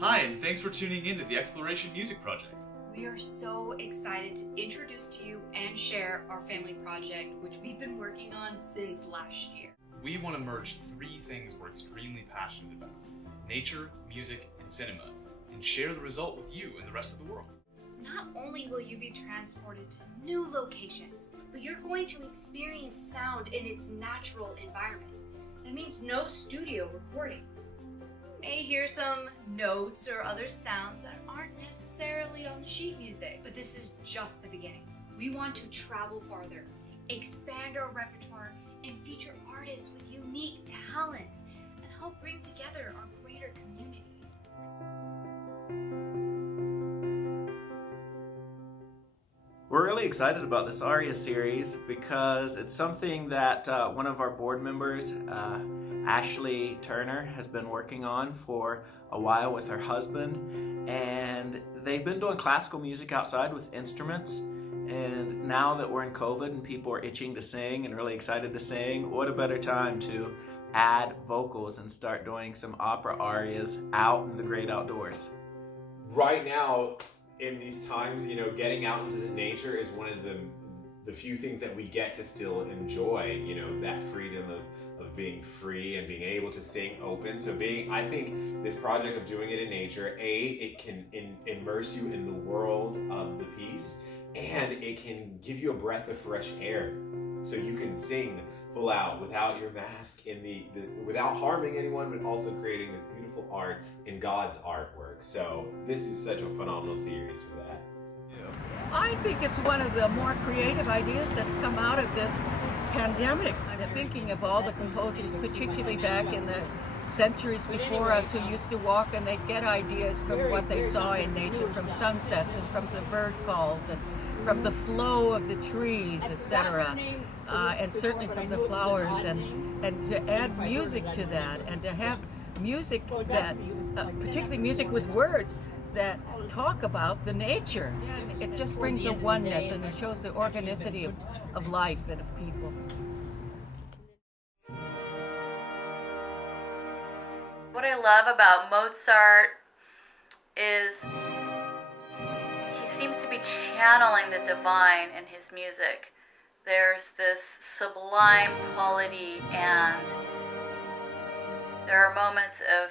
Hi, and thanks for tuning in to the Exploration Music Project. We are so excited to introduce to you and share our family project, which we've been working on since last year. We want to merge three things we're extremely passionate about: nature, music, and cinema, and share the result with you and the rest of the world. Not only will you be transported to new locations, but you're going to experience sound in its natural environment. That means no studio recordings. You may hear some notes or other sounds that aren't necessarily on the sheet music, but this is just the beginning. We want to travel farther, expand our repertoire, and feature artists with unique talents, and help bring together our greater community. We're really excited about this Aria series because it's something that one of our board members, Ashley Turner, has been working on for a while with her husband, and they've been doing classical music outside with instruments. And now that we're in COVID and people are itching to sing and really excited to sing, what a better time to add vocals and start doing some opera arias out in the great outdoors. right now, in these times, you know, getting out into the nature is one of the few things that we get to still enjoy, you know, that freedom of being free and being able to sing open. So I think this project of doing it in nature, it can immerse you in the world of the piece, and it can give you a breath of fresh air. So you can sing full out without your mask without harming anyone, but also creating this beautiful art in God's artwork. So this is such a phenomenal series for that. I think it's one of the more creative ideas that's come out of this pandemic. I'm thinking of all the composers, particularly back in the centuries before us, who used to walk and they'd get ideas from what they saw in nature, from sunsets and from the bird calls and from the flow of the trees, etc. And certainly from the flowers, and to add music to that, and to have music that, particularly music with words that talk about the nature. It just brings a oneness, and it shows the organicity of life and of people. What I love about Mozart is he seems to be channeling the divine in his music. There's this sublime quality, and there are moments of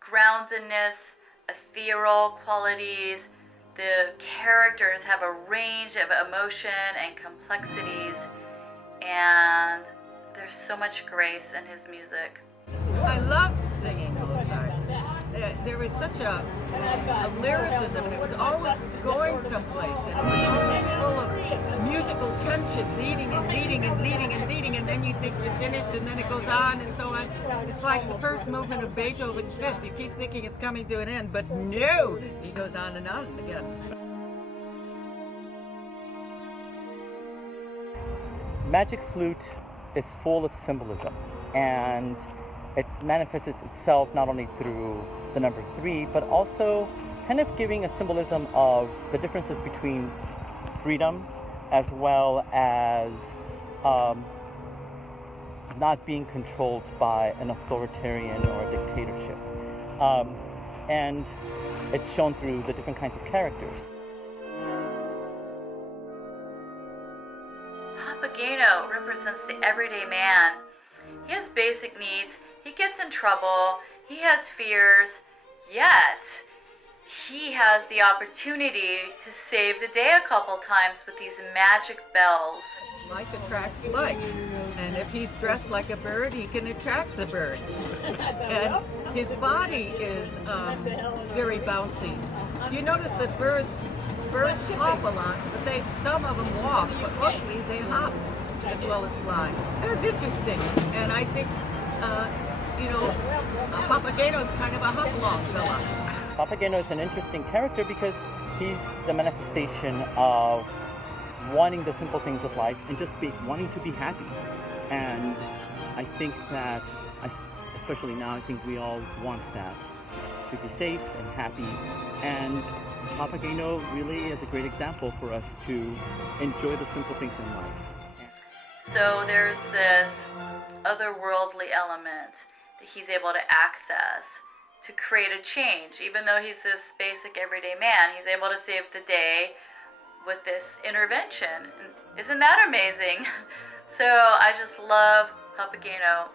groundedness, ethereal qualities. The characters have a range of emotion and complexities, and there's so much grace in his music. I love singing Mozart. There was such a lyricism, and it was always going someplace, and it was always full of musical tension, leading and leading and leading and leading, and then you think you're finished, and then it goes on and so on. It's like the first movement of Beethoven's Fifth. You keep thinking it's coming to an end, but no, he goes on again. Magic Flute is full of symbolism, and it manifests itself not only through the number 3, but also kind of giving a symbolism of the differences between freedom as well as not being controlled by an authoritarian or a dictatorship. And it's shown through the different kinds of characters. Papageno represents the everyday man. He has basic needs, he gets in trouble, he has fears, yet he has the opportunity to save the day a couple times with these magic bells. Like attracts like, and if he's dressed like a bird, he can attract the birds. And his body is very bouncy. You notice that birds hop a lot, but some of them walk, but mostly they hop as well as fly. That's interesting, and I think Papageno is kind of a hop-along fella. Papageno is an interesting character because he's the manifestation of wanting the simple things of life and just wanting to be happy. And I think that, especially now, I think we all want that, to be safe and happy. And Papageno really is a great example for us to enjoy the simple things in life. So there's this otherworldly element that he's able to access to create a change. Even though he's this basic everyday man, he's able to save the day with this intervention. Isn't that amazing? So I just love Papageno.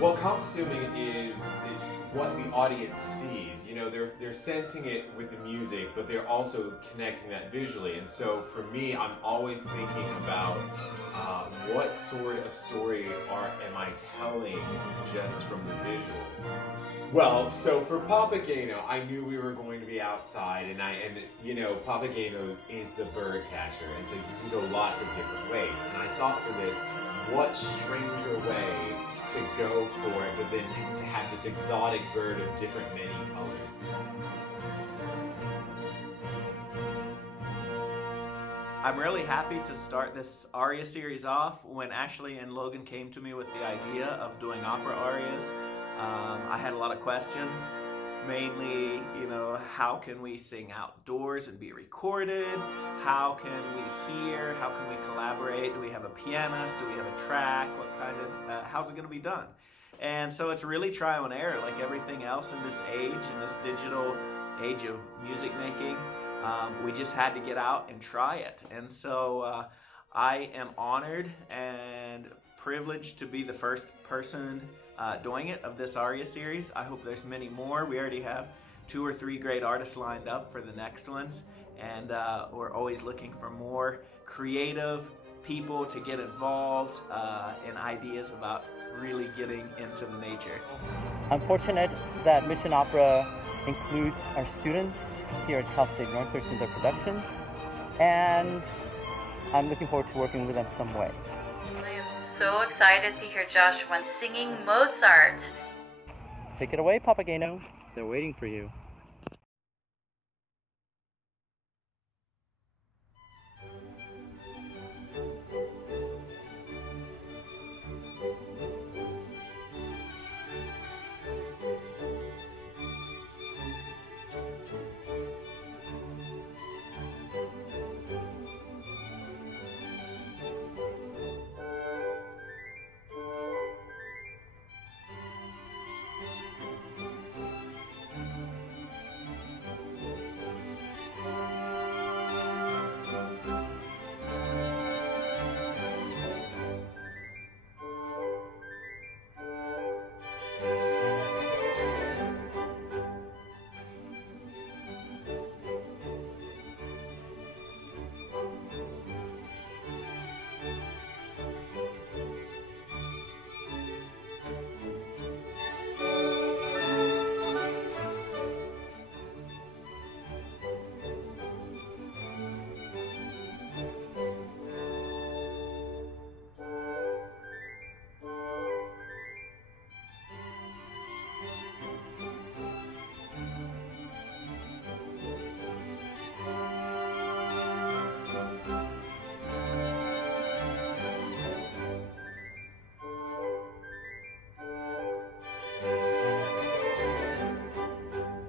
Well, costuming is what the audience sees. You know, they're sensing it with the music, but they're also connecting that visually. And so for me, I'm always thinking about what sort of story am I telling just from the visual. Well, so for Papageno, I knew we were going to be outside, and Papageno is the bird catcher, and so you can go lots of different ways. And I thought for this, what stranger way to go for it, but then to have this exotic bird of many colors. I'm really happy to start this Aria series off. When Ashley and Logan came to me with the idea of doing opera arias, I had a lot of questions, mainly, how can we sing outdoors and be recorded? How can we hear? How can we collaborate? Do we have a pianist? Do we have a track? What kind of, how's it going to be done? And so it's really trial and error, like everything else in this age, in this digital age of music making. We just had to get out and try it. And so I am honored and privileged to be the first person doing it of this Aria series. I hope there's many more. We already have 2 or 3 great artists lined up for the next ones, and we're always looking for more creative people to get involved in ideas about really getting into the nature. I'm fortunate that Mission Opera includes our students here at Cal State Northridge in their productions, and I'm looking forward to working with them some way. I am so excited to hear Joshua singing Mozart. Take it away, Papageno. They're waiting for you.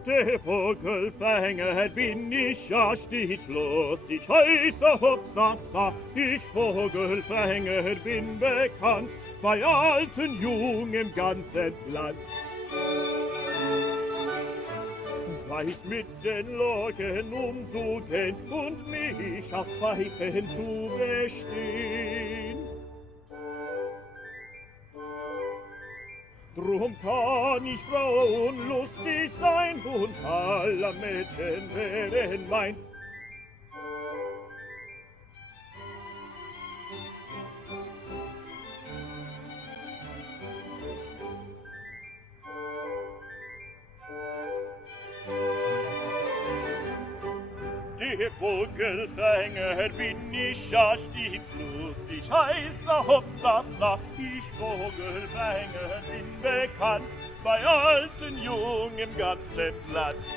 Der Vogelfänger bin ich ja stets lustig, heiße Hopsasa, ich Vogelfänger bin bekannt, bei alten Jungen im ganzen Land. Weiß mit den Locken umzugehen und mich aufs Pfeifen zu bestehen. Drum kann ich frauenlustig sein und alle Mädchen werden mein. Der Vogelfänger bin ich ja stets lustig, heißer Hopsasa, ich Vogelfänger bin bekannt, bei alten Jungen im ganzen Land.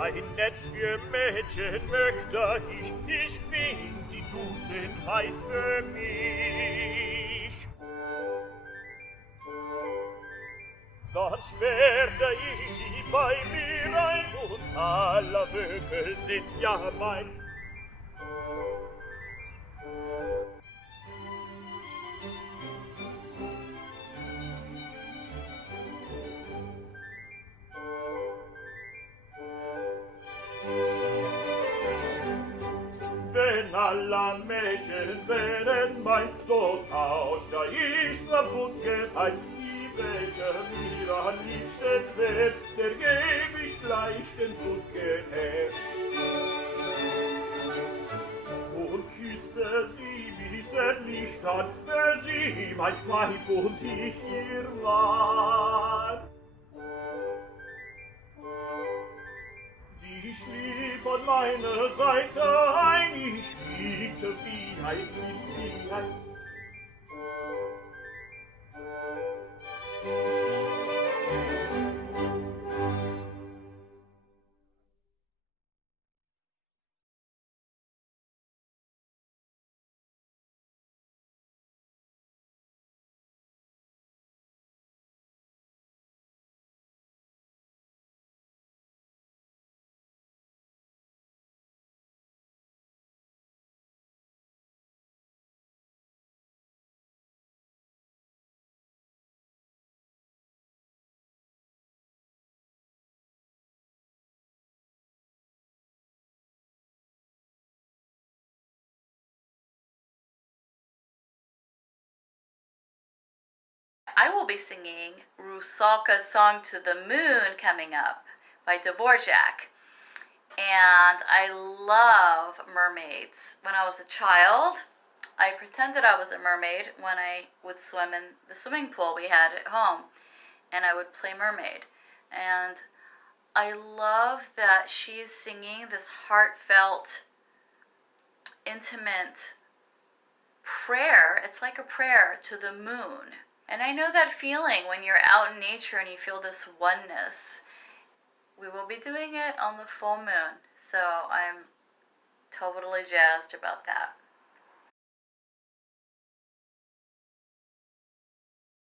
Ein Netz für Mädchen möchte ich will, sie tut's weiß für mich. Dann sperrte ich sie bei mir ein und alle Vögel sind ja mein. Wenn alle Mädchen wären mein, so tauschte ich brav und geheim. Welcher mir am liebsten wär, der geb ich gleich den Zucker her. Und küsste sie, wie zärtlich kann, wär sie mein Weib und ich ihr Mann. Sie schlief an meiner Seite ein, ich wiegte wie ein Kind sie ein. I will be singing Rusalka's Song to the Moon coming up by Dvorak. And I love mermaids. When I was a child, I pretended I was a mermaid when I would swim in the swimming pool we had at home, and I would play mermaid. And I love that she's singing this heartfelt, intimate prayer. It's like a prayer to the moon. And I know that feeling when you're out in nature and you feel this oneness. We will be doing it on the full moon, so I'm totally jazzed about that.